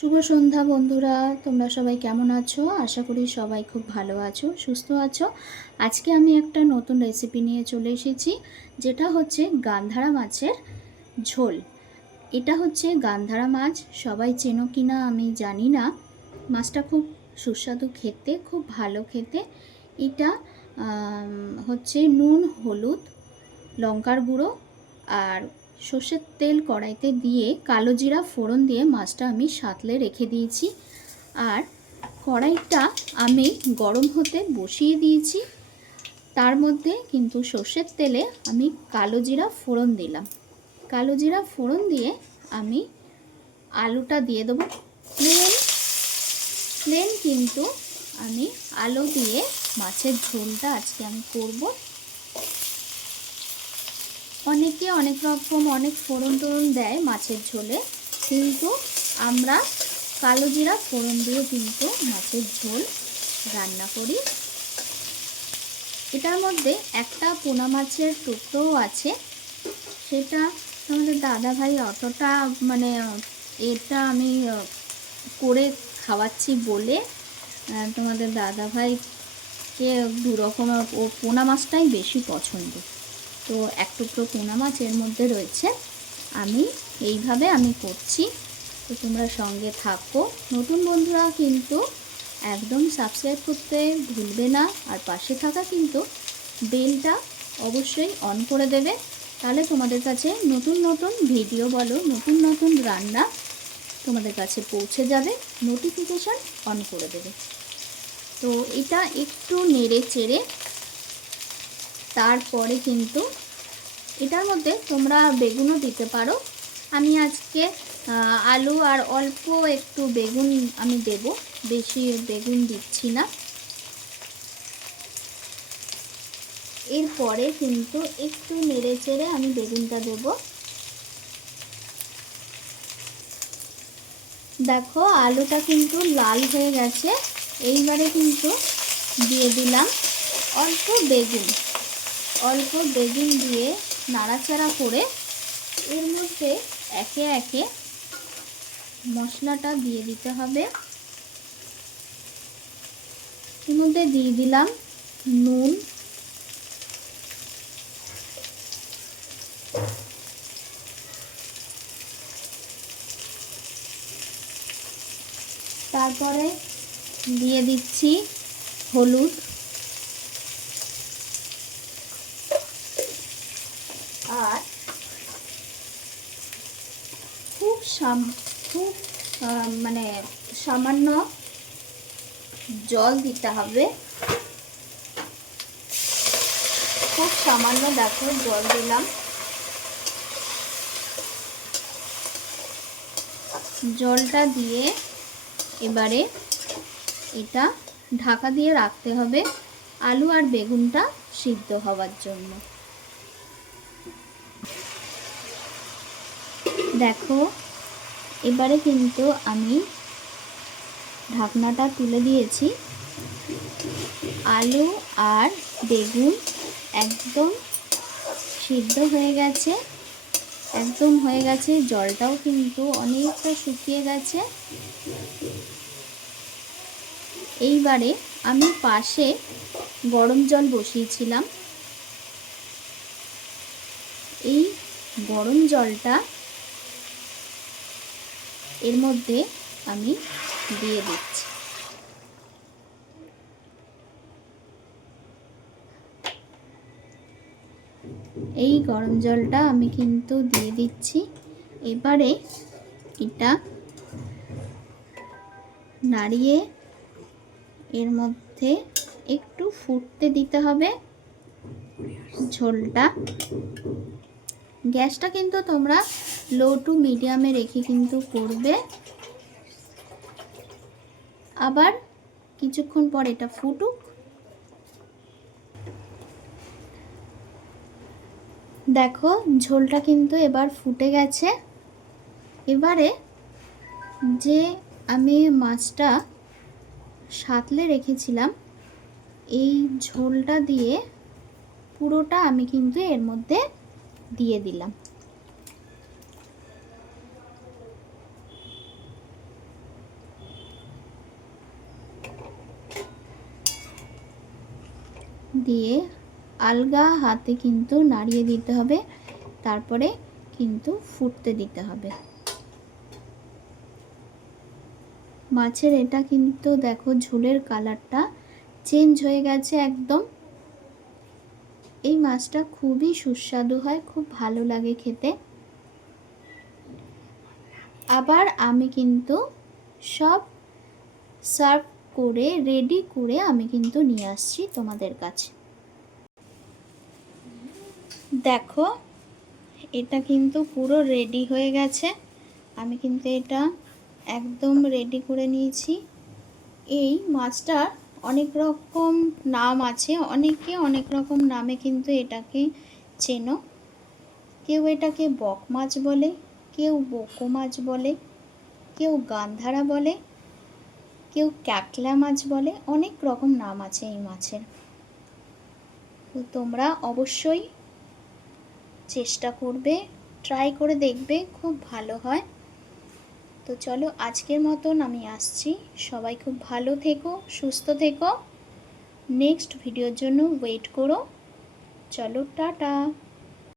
শুভ সন্ধ্যা বন্ধুরা, তোমরা সবাই কেমন আছো? আশা করি সবাই খুব ভালো আছো, সুস্থ আছো। আজকে আমি একটা নতুন রেসিপি নিয়ে চলে এসেছি, যেটা হচ্ছে গান্ধারা মাছের ঝোল। এটা হচ্ছে গান্ধারা মাছ, সবাই চেনো কিনা আমি জানি না। মাছটা খুব সুস্বাদু খেতে, খুব ভালো খেতে। এটা হচ্ছে নুন, হলুদ, লঙ্কার গুঁড়ো আর সর্ষের তেল কড়াইতে দিয়ে কালো জিরা ফোড়ন দিয়ে মাছটা আমি সাঁতলে রেখে দিয়েছি। আর কড়াইটা আমি গরম হতে বসিয়ে দিয়েছি। তার মধ্যে কিন্তু সর্ষের তেলে আমি কালো জিরা ফোড়ন দিলাম। কালো জিরা ফোড়ন দিয়ে আমি আলুটা দিয়ে দেবো। প্লেন কিন্তু আমি আলু দিয়ে মাছের ঝোলটা আজকে আমি করব। অনেকে অনেক রকম অনেক ফোড়ন টোড়ন দেয় মাছের ঝোলে, কিন্তু আমরা কালো জিরা ফোড়ন দিয়ে কিন্তু মাছের ঝোল রান্না করি। এটার মধ্যে একটা পোনা মাছের টুকরোও আছে, সেটা আমাদের দাদা ভাই অতটা এটা আমি করে খাওয়াচ্ছি বলে তোমাদের দাদা ভাইকে দু রকমের ও পোনা মাছটাই বেশি পছন্দ। তো এক টুকরো পোনা মাছ এর মধ্যে রয়েছে। আমি এইভাবে করছি, তো তোমরা সঙ্গে থাকো। নতুন বন্ধুরা কিন্তু একদম সাবস্ক্রাইব করতে ভুলবে না, আর পাশে থাকা কিন্তু বেলটা অবশ্যই অন করে দেবে, তাহলে তোমাদের কাছে নতুন নতুন ভিডিও বলো, নতুন নতুন রান্না তোমাদের কাছে পৌঁছে যাবে, নোটিফিকেশান অন করে দেবে। তো এটা একটু নেড়ে চেড়ে তারপরে কিন্তু এটার মধ্যে তোমরা বেগুনও দিতে পারো। আমি আজকে আলু আর অল্প একটু বেগুন আমি দেব, বেশি বেগুন দিচ্ছি না। এরপরে কিন্তু একটু নেড়ে চেড়ে আমি বেগুনটা দেব। দেখো আলুটা কিন্তু লাল হয়ে গেছে। এইবারে কিন্তু দিয়ে দিলাম অল্প বেগুন। অল্প বেগুন দিয়ে নাড়াচাড়া করে এর মধ্যে একে একে মশলাটা দিয়ে দিতে হবে। এর মধ্যে দিয়ে দিলাম নুন, তারপরে দিয়ে দিচ্ছি হলুদ, আর খুব সামান্য জল দিতে হবে। খুব সামান্য দেখো জল দিলাম। জলটা দিয়ে এবারে এটা ঢাকা দিয়ে রাখতে হবে আলু আর বেগুনটা সিদ্ধ হওয়ার জন্য। দেখো এবারে কিন্তু আমি ঢাকনাটা তুলে দিয়েছি। আলু আর বেগুন একদম সিদ্ধ হয়ে গেছে, একদম হয়ে গেছে। জলটাও কিন্তু অনেকটা শুকিয়ে গেছে। এইবারে আমি পাশে গরম জল বসিয়েছিলাম। এই গরম জলটা এর মধ্যে আমি দিয়ে দিচ্ছি। এই গরম জলটা আমি কিন্তু দিয়ে দিচ্ছি। এবারে এটা নাড়িয়ে এর মধ্যে একটু ফুটতে দিতে হবে ঝোলটা। গ্যাসটা কিন্তু তোমরা লো টু মিডিয়ামে রেখে কিন্তু করবে। আবার কিছুক্ষণ পর এটা ফুটুক। দেখো ঝোলটা কিন্তু এবার ফুটে গেছে। এবারে যে আমি মাছটা সাঁতলে রেখেছিলাম, এই ঝোলটা দিয়ে পুরোটা আমি কিন্তু এর মধ্যে দিয়ে দিলাম। দিয়ে আলগা হাতে কিন্তু নাড়িয়ে দিতে হবে, তারপরে কিন্তু ফুটতে দিতে হবে। মাছের এটা কিন্তু দেখো ঝোলের কালারটা চেঞ্জ হয়ে গেছে একদম। এই মাছটা খুবই সুস্বাদু হয়, খুব ভালো লাগে খেতে। আবার আমি কিন্তু সব সার্ভ করে রেডি করে আমি কিন্তু নিয়ে আসছি তোমাদের কাছে। দেখো এটা কিন্তু পুরো রেডি হয়ে গেছে, আমি কিন্তু এটা একদম রেডি করে নিয়েছি। এই মাছটার অনেক রকম নাম আছে, অনেকে অনেক রকম নামে কিন্তু এটাকে চেনো। কেউ এটাকে বক মাছ বলে, কেউ বোকো মাছ বলে, কেউ গান্ধারা বলে, কেউ ক্যাটলা মাছ বলে, অনেক রকম নাম আছে এই মাছের। তো তোমরা অবশ্যই চেষ্টা করবে, ট্রাই করে দেখবে, খুব ভালো হয়। তো চলো আজকের মতন আমি আসছি, সবাই খুব ভালো থেকো, সুস্থ থেকো, নেক্সট ভিডিওর জন্য ওয়েট করো। চলো টাটা।